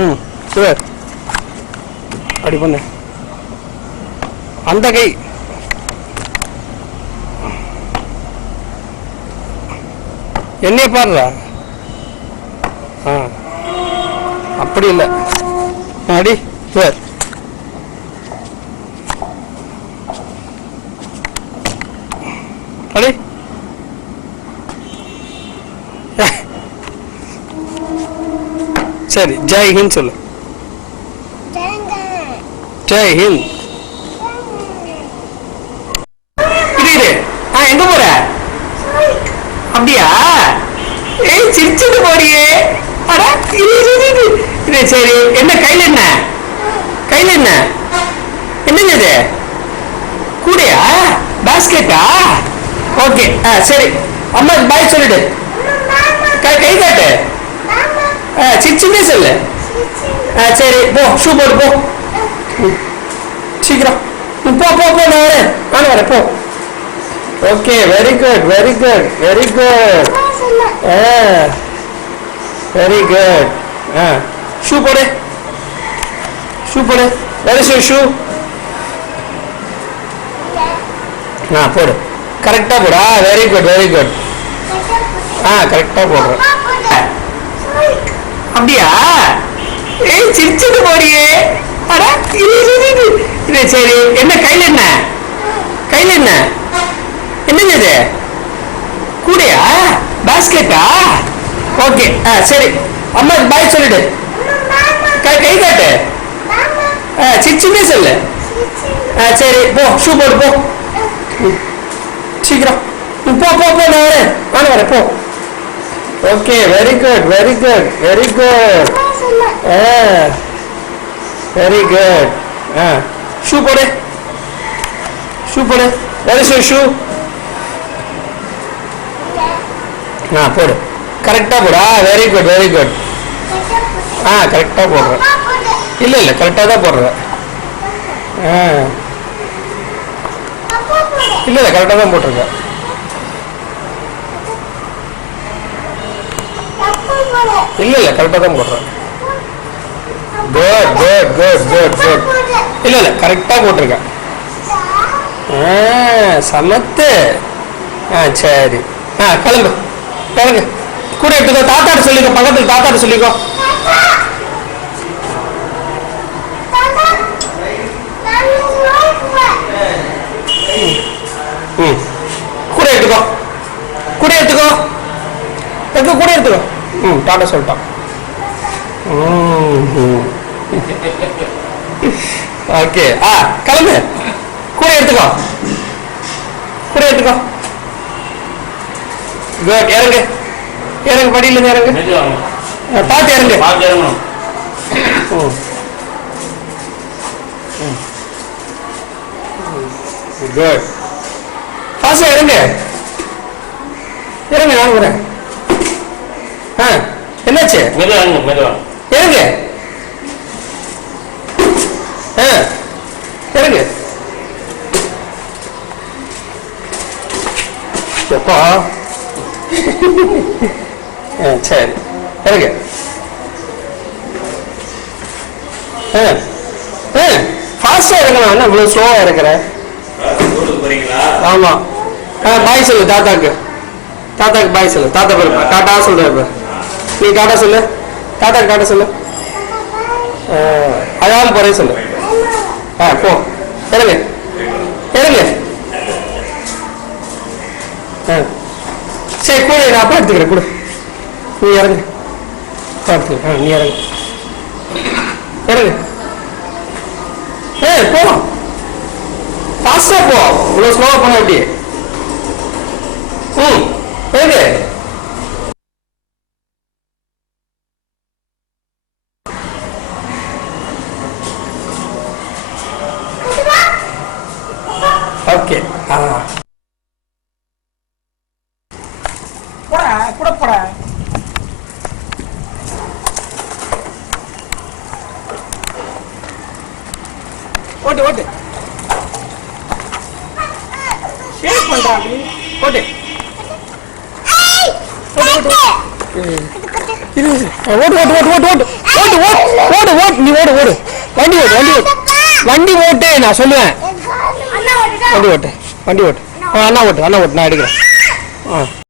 ம் சரி அப்படி பண்ணு. அந்த கை என்னைய பாடுறா. ஆ அப்படி இல்லை அடி சரி. அடி சரி. ஜெய் ஹிந்த் சொல்லு. ஜெய் ஹிந்த். இது எங்க போற? அப்படியா? ஏய் சிரிச்சுட்டு போறியே. அட இது சரி. என்ன கையில என்ன? கையில என்ன? என்னங்க இது? கூடையா? பாஸ்கெட்டா? ஓகே சரி. அம்மா பாய் சொல்லிடு. கை காட்டு. சிரிச்சுட்டே சொல்லு. சரி போ. ஷூ போடு போ. சீக்கிரம் போ போ போ. நான் வரேன் போ. Okay very good very good very good. Very good. Shoe போடு. ஷூ போடு. Where is your shoe? போடு. கரெக்டா போடு. Very good very good. கரெக்டா போடுறேன். அப்படியா? ஏய் சிரிச்சுட்டு போறியே. அட இது சரி. என்ன கையில என்ன? கையில என்ன? என்னங்க இது? கூடையா? பாஸ்கெட்டா? ஓகே சரி. அம்மா பாய் சொல்லிடு. கை காட்டு. சிரிச்சுட்டே சொல்லு. சரி போ. ஷூ போடு போ. சீக்கிரம் போ போ போ. நான் வரேன் போ. Okay very good very good very good. Very good. Shoe போடு. ஷூ போடு. Where is your shoe? போடு. கரெக்டா போடு. Very good very good. கரெக்டா போடுறேன். இல்ல இல்ல கரெக்டா தான் போடுறேன். இல்ல இல்ல கரெக்டா தான் போட்டிருக்கேன். இல்ல இல்ல கரெக்டா தான் போடுறேன். Good good good good good. இல்ல இல்ல கரெக்டா போட்டிருக்கேன். சமத்து. சரி கிளம்பு கிளம்பு. கூட எடுத்துக்கோ. தாத்தாட்ட சொல்லிக்கோ. பக்கத்துல தாத்தாட்ட சொல்லிக்கோ. கூட எடுத்துக்கோ. கூட எடுத்துக்கோ. கூட எடுத்துக்கோ. டாட்டா சொல்லிட்டான். ஓகே கிளம்பு. கூட எடுத்துக்கோ. கூட எடுத்துக்கோ. குட். இறங்கு இறங்கு. படியில இருந்து இறங்கு. பார்த்து இறங்கு. குட். பாசா இறங்கு. இறங்கு. நான் வரேன். என்னாச்சு? இறங்கு. இறங்கு. எப்பா சரி இறங்கு. ஃபாஸ்டா இறங்கலாம். என்ன இவ்வளவு ஸ்லோவா இறக்குற? ஆமா. பாய் சொல்லு தாத்தாக்கு. தாத்தாக்கு பாய் சொல்லு. தாத்தா பேர் டாட்டா சொல்ற. இப்ப நீ டாட்டா சொல்லு. தாத்தாக்கு டாட்டா சொல்லு. அதான் போறேன் சொல்லு. போ. இறங்கு. இறங்கு. சரி கூட நான் அப்பா எடுத்துக்கிறேன். கூட நீ இறங்கு. எடுத்துக்க. நீ இறங்கு. இறங்கு. போ. ஃபாஸ்டா போ. இவ்வளவு ஸ்லோவா போன எப்படி? இறங்கு. ஓகே. போடா கூட போடா. ஓட்டு ஓட்டு. ஷேக் பண்றாங்க. ஓட்டு ஓட்டு ஓட்டு. இது ஓட்டு ஓட்டு ஓட்டு ஓட்டு ஓட்டு ஓட்டு ஓட்டு ஓட்டு ஓட்டு நீ ஓடு ஓடு வண்டி ஓட்டு வண்டி ஓட்டு வண்டி ஓட்டு நான் சொல்லுவேன் வண்டி ஓட்டு வண்டி ஓட்டு அண்ணா ஓட்டு நான் எடுக்கிறேன்